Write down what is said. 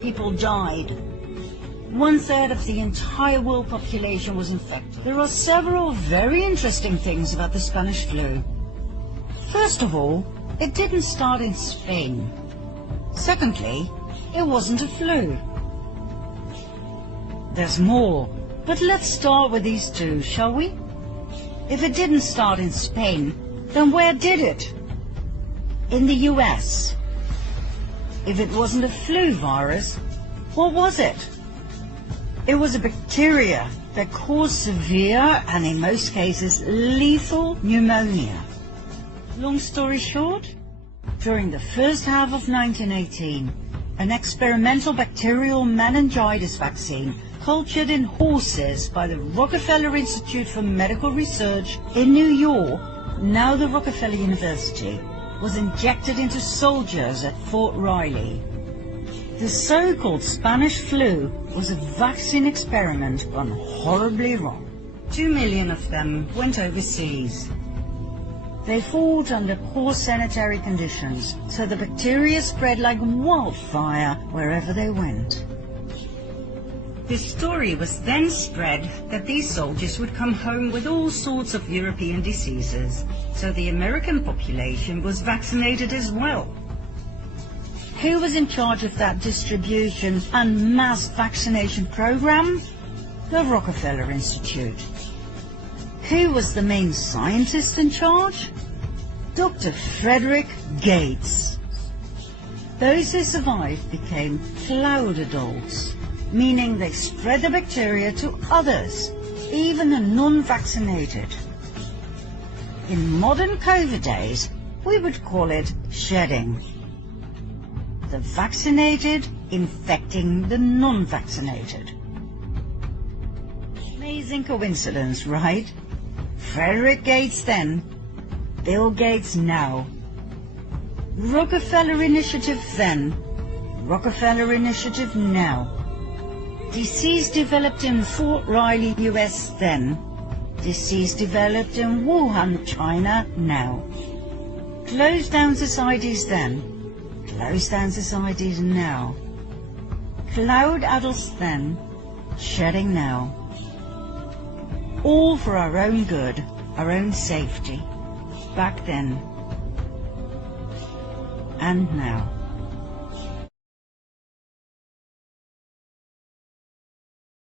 People died. 1/3 of the entire world population was infected. There are several very interesting things about the Spanish flu. First of all, it didn't start in Spain. Secondly, it wasn't a flu. There's more, but let's start with these two, shall we? If it didn't start in Spain, then where did it? In the US. If it wasn't a flu virus, what was it? It was a bacteria that caused severe and in most cases lethal pneumonia. Long story short, during the first half of 1918, an experimental bacterial meningitis vaccine cultured in horses by the Rockefeller Institute for Medical Research in New York, now the Rockefeller University, was injected into soldiers at Fort Riley. The so-called Spanish flu was a vaccine experiment gone horribly wrong. 2 million of them went overseas. They fought under poor sanitary conditions, so the bacteria spread like wildfire wherever they went. The story was then spread that these soldiers would come home with all sorts of European diseases, so the American population was vaccinated as well. Who was in charge of that distribution and mass vaccination program? The Rockefeller Institute. Who was the main scientist in charge? Dr. Frederick Gates. Those who survived became cloud adults, meaning they spread the bacteria to others, even the non-vaccinated. In modern COVID days, we would call it shedding. The vaccinated infecting the non-vaccinated. Amazing coincidence, right? Frederick Gates then, Bill Gates now. Rockefeller Initiative then, Rockefeller Initiative now. Disease developed in Fort Riley, US then. Disease developed in Wuhan, China now. Closed down societies then. Closed down societies now. Cloud adults then. Shedding now. All for our own good, our own safety. Back then. And now.